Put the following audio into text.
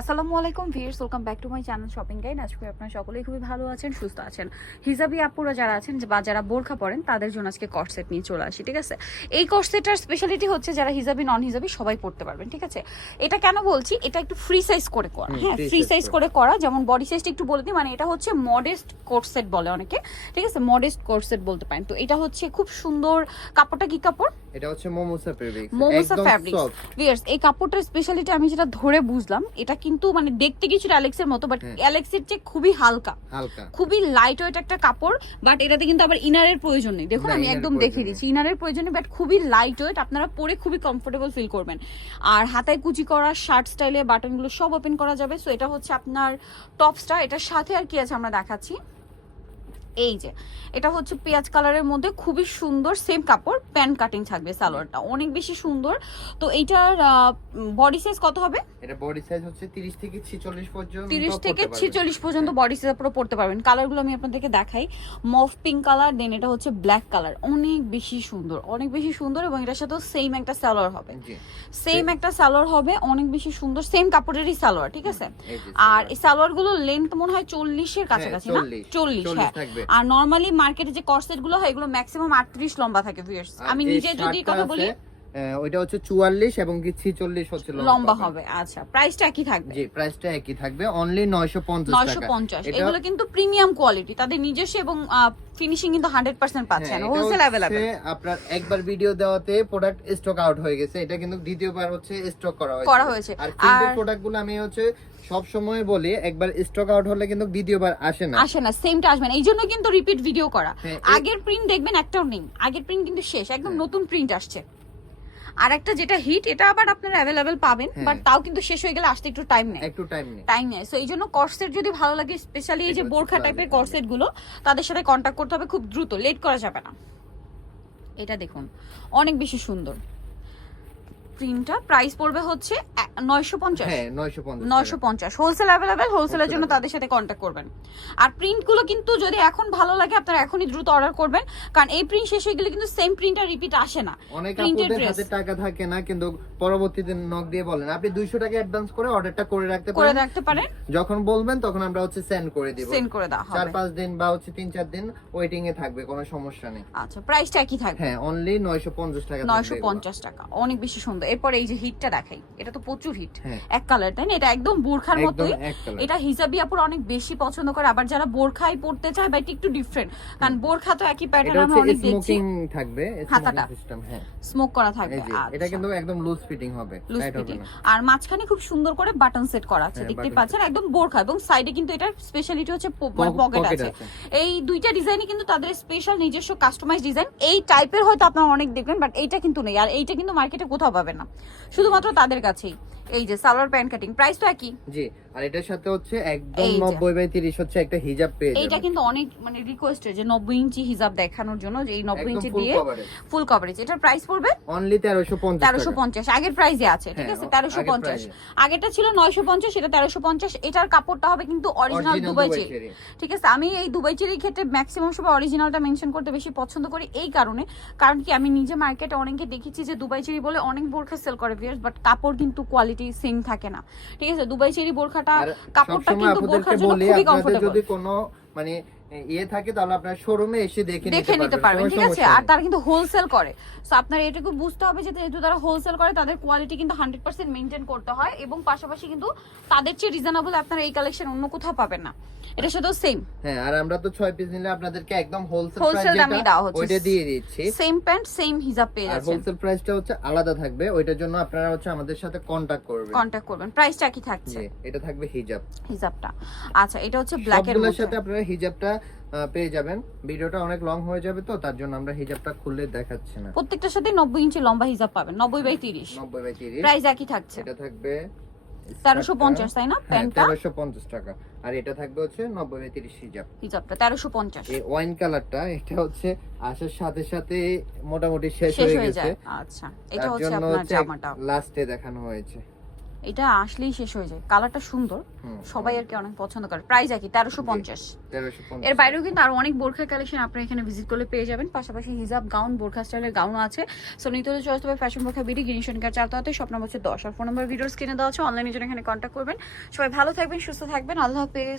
আসসালামু আলাইকুম viewers, welcome back to my channel shopping guide. আজকে আপনারা সকলেই খুবই ভালো আছেন, সুস্থ আছেন। হিজাবি আপুরা যারা আছেন বা যারা বোরখা পরেন তাদের জন্য আজকে কট সেট নিয়ে চলে আসি। ঠিক আছে, এই কট সেটটার স্পেশালিটি হচ্ছে যারা হিজাবি নন হিজাবি সবাই পড়তে পারবেন। ঠিক আছে, এটা কেন বলছি, এটা একটু ফ্রি সাইজ করে করা। হ্যাঁ, ফ্রি সাইজ করে করা। যেমন বডি সাইজটা একটু বলে দিই, মানে এটা হচ্ছে মডেস্ট কোট সেট বলে অনেকে। ঠিক আছে, মডেস্ট কোট সেট বলতে পারেন। তো এটা হচ্ছে খুব সুন্দর। কাপড়টা কি কাপড়? এটা হচ্ছে মোমোসা ফেব্রিক্স। মোমোসা ফ্যাব্রিক্স। ভিউয়ার্স, এই কাপড়টার স্পেশালিটি আমি যেটা ধরে বুঝলাম, এটা কিন্তু মানে দেখতে কিছুটা অ্যালেক্সের মতো, বাট অ্যালেক্সের চেয়ে খুবই হালকা, খুবই লাইট ওয়েট একটা কাপড়। বাট এটাতে কিন্তু আবার ইনারের প্রয়োজন নেই। দেখুন আমি একদম দেখিয়ে দিচ্ছি, ইনারের প্রয়োজন নেই, বাট খুবই লাইট ওয়েট। আপনারা পরে খুবই কমফোর্টেবল ফিল করবেন। আর হাতায় কুচি করা, শার্ট স্টাইলে বাটনগুলো সব ওপেন করা যাবে। সো এটা হচ্ছে আপনার টপসটা। এটার সাথে আর কি আছে আমরা দেখাচ্ছি। এই যে এটা হচ্ছে পেঁয়াজ কালারের মধ্যে খুবই সুন্দর, সেম কাপড়, প্যান্ট কাটিং থাকবে, সালোয়ারটা অনেক বেশি সুন্দর। তো এইটার বডি সাইজ কত হবে? এটা বডি সাইজ হচ্ছে 30 থেকে 46 পর্যন্ত। 30 থেকে 46 পর্যন্ত বডি সাইজ পুরো পড়তে পারবেন। কালারগুলো আমি আপনাদেরকে দেখাই। মফ পিঙ্ক কালার, দেন এটা হচ্ছে ব্ল্যাক কালার। অনেক বেশি সুন্দর, অনেক বেশি সুন্দর। এবং এটার সাথে সেম একটা সালোয়ার হবে, সেম একটা সালোয়ার হবে, অনেক বেশি সুন্দর, সেম কাপড়েরই সালোয়ার। ঠিক আছে, আর এই সালোয়ার গুলো লেন্থ মনে হয় 40 এর কাছাকাছি, না 40? হ্যাঁ। আর নরমালি মার্কেটে যে কর্সেট গুলো হয় এগুলো ম্যাক্সিমাম 38 লম্বা থাকে। ভিউয়ার্স, আমি নিজে যদি কথা বলি, ওইটা হচ্ছে 44 এবং কি 46 হচ্ছে লম্বা হবে। আচ্ছা, প্রাইসটা একই থাকবে? জি, প্রাইসটা একই থাকবে, অনলি 950 টাকা। 950। এগুলো কিন্তু প্রিমিয়াম কোয়ালিটি, তাদের নিজস্ব, এবং ফিনিশিং কিন্তু 100% পাচ্ছেন, হোলসেল अवेलेबल। আপনার একবার ভিডিও দেওয়াতে প্রোডাক্ট স্টক আউট হয়ে গেছে, এটা কিন্তু দ্বিতীয়বার হচ্ছে স্টক করা হয়েছে। আর প্রিন্টেড প্রোডাক্টগুলো আমি হচ্ছে সব সময় বলি, একবার স্টক আউট হলে কিন্তু দ্বিতীয়বার আসে না, সেমটা আসবে না। এইজন্য কিন্তু রিপিট ভিডিও করা। আগের প্রিন্ট দেখবেন একটাও নেই, আগের প্রিন্ট কিন্তু শেষ, একদম নতুন প্রিন্ট আসছে। আর একটা যেটা হিট, এটা আবার আপনারা अवेलेबल পাবেন, বাট তাও কিন্তু শেষ হয়ে গেলে আসতে একটু টাইম নেয়। সো এইজন্য কর্সেট যদি ভালো লাগে, স্পেশালি এই যে বোরখা টাইপের কর্সেট গুলো, তাদের সাথে কন্টাক্ট করতে হবে খুব দ্রুত, লেট করা যাবে না। এটা দেখুন, অনেক বেশি সুন্দর প্রিন্টটা। প্রাইস পড়বে হচ্ছে 950। হ্যাঁ, 950 হোলসেল अवेलेबल। হোলসেলের জন্য তাদের সাথে কন্টাক্ট করবেন। আর প্রিন্ট গুলো কিন্তু যদি এখন ভালো লাগে, আপনারা এখনই দ্রুত অর্ডার করবেন, কারণ এই প্রিন্ট শেষ হয়ে গেলে কিন্তু সেম প্রিন্টটা রিপিট আসে না। অনেক আপুদের হাতে টাকা থাকে না, কিন্তু পরবর্তীতে নক দিয়ে বলেন আপনি 200 টাকা অ্যাডভান্স করে অর্ডারটা করে রাখতে পারেন। যখন বলবেন তখন আমরা হচ্ছে সেন্ড করে দিব, সেন্ড করে দেওয়া হবে। 4-5 দিন বা হচ্ছে 3-4 দিন ওয়েটিং এ থাকবে, কোনো সমস্যা নেই। আচ্ছা, প্রাইসটা কি থাকবে? হ্যাঁ, অনলি 950 টাকা। 950 টাকা, অনেক বেশি সুন্দর। এরপর এই যে হিটটা দেখাই, এটা তো প্রচুর হিট, এক কালার, তাই না? এটা একদম বোরখার মতোই। এটা হিজাবি আপুরা অনেক বেশি পছন্দ করে। আবার যারা বোরখাই পড়তে চায়, বাট একটু ডিফারেন্ট, কারণ বোরখা তো একই প্যাটার্ন আমরা অনেক দেখছি। স্মোকিং থাকবে, হাতাটা সিস্টেম, হ্যাঁ, স্মোক করা থাকবে। এটা কিন্তু একদম লুজ ফিটিং হবে, টাইট হবে না। আর মাঝখানে খুব সুন্দর করে বাটন সেট করা আছে, দেখতে পাচ্ছেন, একদম বোরখা। এবং সাইডে কিন্তু এটার স্পেশালিটি হচ্ছে পকেট আছে। এই দুইটা ডিজাইনই কিন্তু তাদের স্পেশাল নিজস্ব কাস্টমাইজ ডিজাইন। এই টাইপের হয়তো আপনারা অনেক দেখবেন, বাট এইটা কিন্তু নেই। আর এইটা কিন্তু মার্কেটে কোথাও পাবেন না, শুধুমাত্র তাদের কাছেই। এই যে সালোয়ার প্যান্ট কাটিং, প্রাইস তো একই। জি, আর এটার সাথে হচ্ছে একদম 90/30 হচ্ছে একটা হিজাব পেয়ে যাবেন। এইটা কিন্তু অনেক মানে রিকোয়েস্টেড যে 90 ইঞ্চি হিজাব দেখানোর জন্য, যে এই 90 ইঞ্চি দিয়ে ফুল কভারেজ। এটার প্রাইস পড়বে অনলি 1350। আগের প্রাইসে আছে, ঠিক আছে, 1350। আগেরটা ছিল 950, এটা 1350। এটার কাপড়টা হবে কিন্তু অরিজিনাল দুবাই চেরি। ঠিক আছে, আমি এই দুবাই চেরির ক্ষেত্রে ম্যাক্সিমাম সময় অরিজিনালটা মেনশন করতে বেশি পছন্দ করি, এই কারণে, কারণ কি আমি নিজে মার্কেটে অনেকে দেখেছি যে দুবাই চেরি বলে অনেক বোরখা সেল করে ভিউয়ার্স, বাট কাপড় কিন্তু কোয়ালিটি সেম থাকে না। ঠিক আছে, দুবাই চেরি বোরখাটা কাপড়টা কিন্তু বোরখার জন্য খুবই কমফোর্টেবল। যদি কোনো মানে ইয়ে থাকে তাহলে আপনার শোরুমে এসে দেখে নিতে পারবেন, ঠিক আছে। আর তারা কিন্তু হোলসেল করে, সো আপনার এটুকু বুঝতে হবে যে যেহেতু তারা হোলসেল করে, তাদের কোয়ালিটি কিন্তু 100% মেইনটেইন করতে হয়, এবং পাশাপাশি কিন্তু তাদের চেয়ে রিজনেবল আপনারা এই কালেকশন অন্য কোথাও পাবেন না। এটা শুধু সেম। হ্যাঁ, আর আমরা তো 6 পিস নিলে আপনাদেরকে একদম হোলসেল দামে দেওয়া হচ্ছে, ওইটা দিয়ে দিচ্ছি। সেম প্যান্ট সেম হিজাব পেয়ে যাচ্ছেন। আর হোলসেল প্রাইসটা হচ্ছে আলাদা থাকবে, ওইটার জন্য আপনারা হচ্ছে আমাদের সাথে কন্টাক্ট করবেন। প্রাইসটা কি থাকছে? এটা থাকবে হিজাবটা। আচ্ছা, এটা হচ্ছে ব্ল্যাক এর মধ্যে, সাথে আপনারা হিজাবটা পেয়ে যাবেন। ভিডিওটা অনেক লং হয়ে যাবে, তো তার জন্য আমরা হিজাবটা খুলে দেখাচ্ছি না। প্রত্যেকটার সাথে 90 ইঞ্চি লম্বা হিজাব পাবেন, 90/30। প্রাইস একই থাকছে। এটা থাকবে 1350, তাই না? প্যান্টটা 1350 টাকা। আর এটা থাকবে হচ্ছে 90/30 হিজাবটা 1350। এই ওয়াইন কালারটা, এটা হচ্ছে আসার সাথে সাথে মোটামুটি শেষ হয়ে গেছে। আচ্ছা, এটা হচ্ছে আপনার জামাটা, লাস্টে দেখানো হয়েছে। এটা আসলেই শেষ হয়ে যায়, কালারটা সুন্দর, সবাই আর কি অনেক পছন্দ করে। প্রাইস একই 1350। এর বাইরেও কিন্তু আরো অনেক বোরখা কালেকশন আপনারা এখানে ভিজিট করলে পেয়ে যাবেন, পাশাপাশি হিজাব গাউন, বোরখা স্টাইলের গাউনও আছে। সো নিতে হলে চলে আসতে হবে ফ্যাশন বোরখা বিডি, গিরিশনকার 4 তলাতে, শপ নম্বর হচ্ছে 10, আর ফোন নম্বর ভিডিওস কিনে দেওয়া আছে, অনলাইনে জন্য এখানে কন্ট্যাক্ট করবেন। সবাই ভালো থাকবেন, সুস্থ থাকবেন, আল্লাহ হাফেজ।